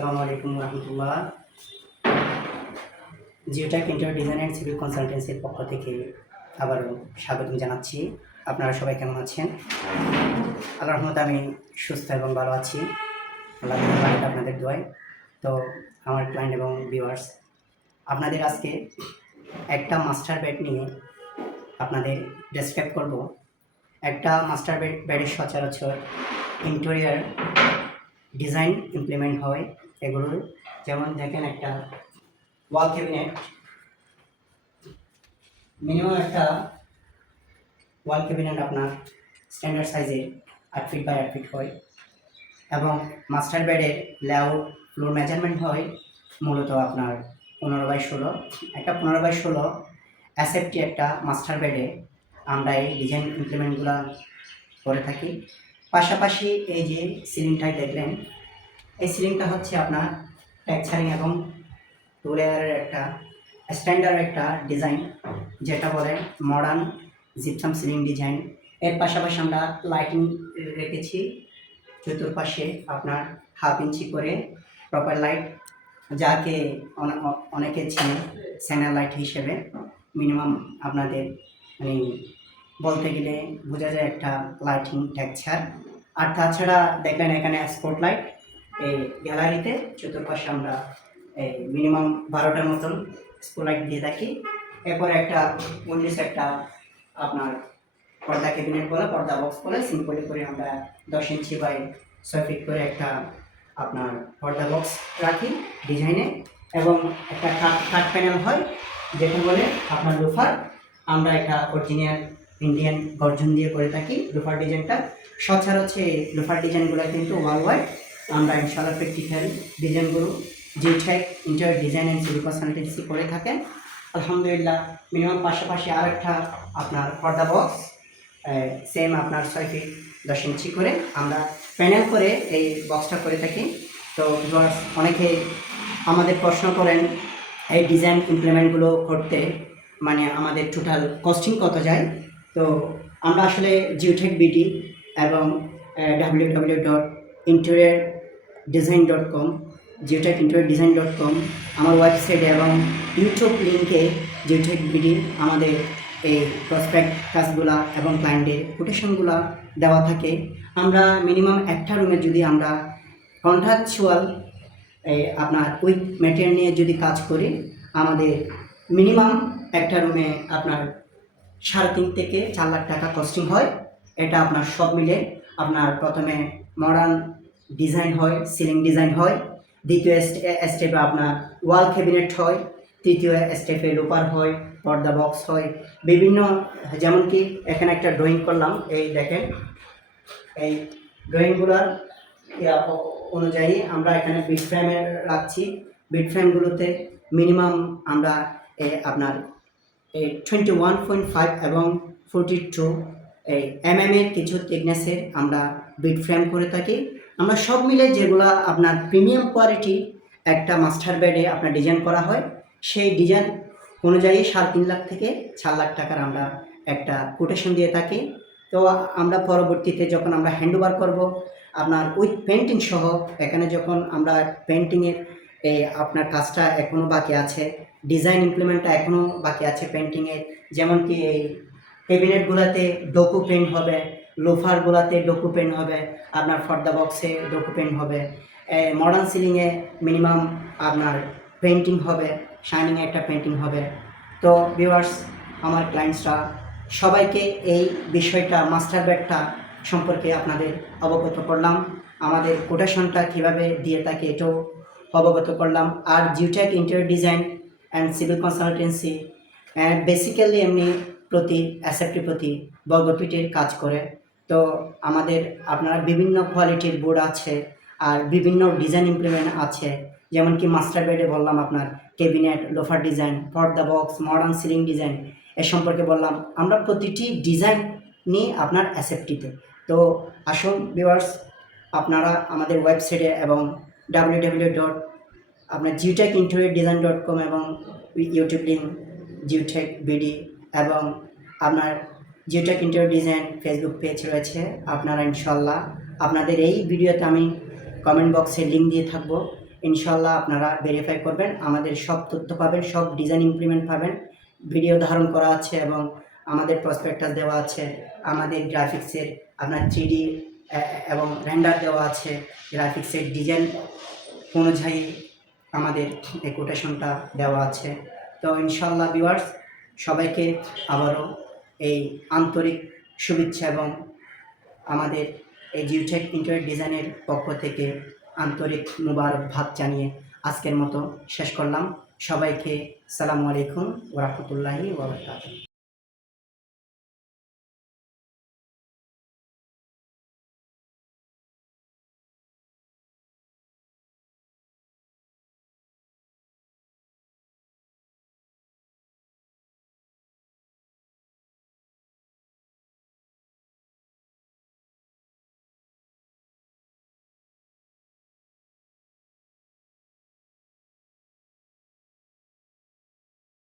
আসসালামু আলাইকুম রহমতুল্লাহ। Geotech interior design and civil কনসালটেন্সির পক্ষ থেকে আবারও স্বাগতম জানাচ্ছি। আপনারা সবাই কেমন আছেন? আল্লাহর রহমতে আমি সুস্থ এবং ভালো আছি, আল্লাহ আপনাদের দোয়ায়। তো আমার ক্লায়েন্ট এবং ভিউয়ার্স, আপনাদের আজকে একটা মাস্টার বেড নিয়ে আপনাদের ডেসক্রাইব করব। একটা মাস্টার বেডের সচরাচর ইন্টেরিয়র ডিজাইন ইমপ্লিমেন্ট হয় এগুলোর, যেমন দেখেন একটা ওয়াল ক্যাবিনেট, মিনিমাম একটা ওয়াল ক্যাবিনেট আপনার স্ট্যান্ডার্ড সাইজের 8 ফিট বাই 8 ফিট হয় এবং মাস্টার বেডের লেআউট ফ্লোর মেজারমেন্ট হয় মূলত আপনার 15/16। একটা 15/16 অ্যাসেপ্টি একটা মাস্টার বেডে আমরা এই ডিজাইন ইমপ্লিমেন্টগুলো করে থাকি। পাশাপাশি এই যে সিলিংটাই দেখলেন, এই সিলিংটা হচ্ছে আপনার টেক্সচারিং এবং টু লেয়ারের একটা স্ট্যান্ডার্ড একটা ডিজাইন, যেটা বলে মডার্ন জিপসাম সিলিং ডিজাইন। এর পাশাপাশি আমরা লাইটিং রেখেছি চতুর্পাশে আপনার 1/2 ইঞ্চি করে প্রপার লাইট, যাকে অনেকে চিনে স্যানেল লাইট হিসেবে। মিনিমাম আপনাদের মানে বলতে গেলে বোঝা যায় একটা লাইটিং টেক্সচার। আর তাছাড়া দেখলেন এখানে স্পট লাইট, এই গ্যালারিতে চতুর্পাশে আমরা এই মিনিমাম 12টার মতন স্পট লাইট দিয়ে থাকি। এরপরে একটা উইন্ডোজ একটা আপনার পর্দা ক্যাবিনেট বলে, পর্দা বক্স বলে, সিম্পলি করে আমরা 10 ইঞ্চি বাই 6 ফিট করে একটা আপনার পর্দা বক্স রাখি ডিজাইনে। এবং একটা কাঠ প্যানেল হয় যেটা বলে আপনার লোফার। আমরা একটা অরিজিনাল ইন্ডিয়ান গর্জন দিয়ে করে থাকি লোফার ডিজাইনটা। সচরাচর এই লোফার ডিজাইনগুলো কিন্তু ওয়ার্ল্ড ওয়াইড আমরা ইনশাআল্লাহ প্র্যাকটিক্যাল ডিজাইনগুলো Geotech interior design and civil consultancy করে থাকেন আলহামদুলিল্লাহ। মিনিমাম পাশাপাশি আরেকটা আপনার পর্দা বক্স সেম আপনার 6 ফিট 10 ইঞ্চি করে আমরা প্যানেল করে এই বক্সটা করে থাকি। তো অনেকে আমাদের প্রশ্ন করেন এই ডিজাইন ইমপ্লিমেন্টগুলো করতে মানে আমাদের টোটাল কস্টিং কত যায়। তো আমরা আসলে জিওটেক বিডি এবং www.interiordesign.com geotechinteriordesign.com আমার ওয়েবসাইটে এবং ইউটিউব লিঙ্কে জিওটেক বিডি আমাদের এই প্রসপেক্ট কাজগুলা এবং ক্লায়েন্টের কোটেশনগুলা দেওয়া থাকে। আমরা মিনিমাম একটা রুমে যদি আমরা কন্ট্রাকচুয়াল আপনার উইথ ম্যাটেরিয়াল নিয়ে যদি কাজ করি, আমাদের মিনিমাম একটা রুমে আপনার 3.5 থেকে 4 লাখ টাকা কস্টিং হয়। এটা আপনার সব মিলে আপনার প্রথমে মডার্ন ডিজাইন হয়, সিলিং ডিজাইন হয়, দ্বিতীয় স্টেপে আপনার ওয়াল ক্যাবিনেট হয়, তৃতীয় স্টেপে লোপার হয়, পর্দা বক্স হয় বিভিন্ন। যেমন কি এখানে একটা ড্রয়িং করলাম, এই দেখেন এই ড্রয়িংগুলোর অনুযায়ী আমরা এখানে বিট ফ্রেমে রাখছি। বিট ফ্রেমগুলোতে মিনিমাম আমরা আপনার 21.5 এবং 42 এই এর কিছু থিকনেসের আমরা বিট ফ্রেম করে থাকি। আমরা সব মিলে যেগুলো আপনার প্রিমিয়াম কোয়ালিটি একটা মাস্টার বেডে আপনার ডিজাইন করা হয়, সেই ডিজাইন অনুযায়ী 3.5 লাখ থেকে 4 লাখ টাকার আমরা একটা কোটেশন দিয়ে থাকি। তো আমরা পরবর্তীতে যখন আমরা হ্যান্ড ওভার করবো আপনার উইথ পেন্টিং সহ, এখানে যখন আমরা পেন্টিংয়ের আপনার কাজটা এখনও বাকি আছে, ডিজাইন ইমপ্লিমেন্টটা এখনও বাকি আছে পেন্টিংয়ের। যেমন কি এই ক্যাবিনেটগুলোতে ডোকু পেন্ট হবে, লোফারগুলোতে ডোকু পেন্ট হবে, আপনার পর্দা বক্সে ডোকু পেন্ট হবে, মডার্ন সিলিংয়ে মিনিমাম আপনার পেন্টিং হবে, শাইনিংয়ে একটা পেন্টিং হবে। তো ভিউয়ার্স, আমার ক্লায়েন্টসরা সবাইকে এই বিষয়টা মাস্টার বেডটা সম্পর্কে আপনাদের অবগত করলাম, আমাদের কোটেশনটা কীভাবে দিয়ে থাকে এটাও অবগত করলাম। আর Geotech interior design and civil consultancy basically এমনি প্রতি অ্যাসেপ্টি প্রতি বর্গফিটের কাজ করে। তো আমাদের আপনারা বিভিন্ন কোয়ালিটির বোর্ড আছে আর বিভিন্ন ডিজাইন ইমপ্লিমেন্ট আছে, যেমন কি মাস্টার বেডে বললাম আপনার ক্যাবিনেট, লোফার ডিজাইন, পর্দা বক্স, মডার্ন সিলিং ডিজাইন এ সম্পর্কে বললাম। আমরা প্রতিটি ডিজাইন নিয়ে আপনার অ্যাসেপ্টিতে। তো আসুন ভিউয়ার্স, আপনারা আমাদের ওয়েবসাইটে এবং আপনার geotechinteriordesign.com এবং ইউটিউব লিঙ্ক জিওটেক বিডি এবং আপনার Geotech interior design Facebook page রয়েছে। আপনারা ইনশাল্লাহ আপনাদের এই ভিডিওতে আমি কমেন্ট বক্সে লিঙ্ক দিয়ে থাকবো, ইনশাল্লাহ আপনারা ভেরিফাই করবেন, আমাদের সব তথ্য পাবেন, সব ডিজাইন ইমপ্লিমেন্ট পাবেন, ভিডিও ধারণ করা আছে এবং আমাদের প্রসপেক্টাস দেওয়া আছে, আমাদের গ্রাফিক্সের আপনার 3D এবং রেন্ডার দেওয়া আছে, গ্রাফিক্সের ডিজাইন অনুযায়ী আমাদের এই কোটেশনটা দেওয়া আছে। তো ইনশাল্লাহ ভিউয়ার্স, সবাইকে আবারও এই আন্তরিক শুভেচ্ছা এবং আমাদের এই জিওটেক ইন্টেরিয়র ডিজাইনের পক্ষ থেকে আন্তরিক মুবারকবাদ জানিয়ে আজকের মতো শেষ করলাম। সবাইকে সালামু আলাইকুম ওয়া রাহমাতুল্লাহি ওয়া বারাকাতুহু।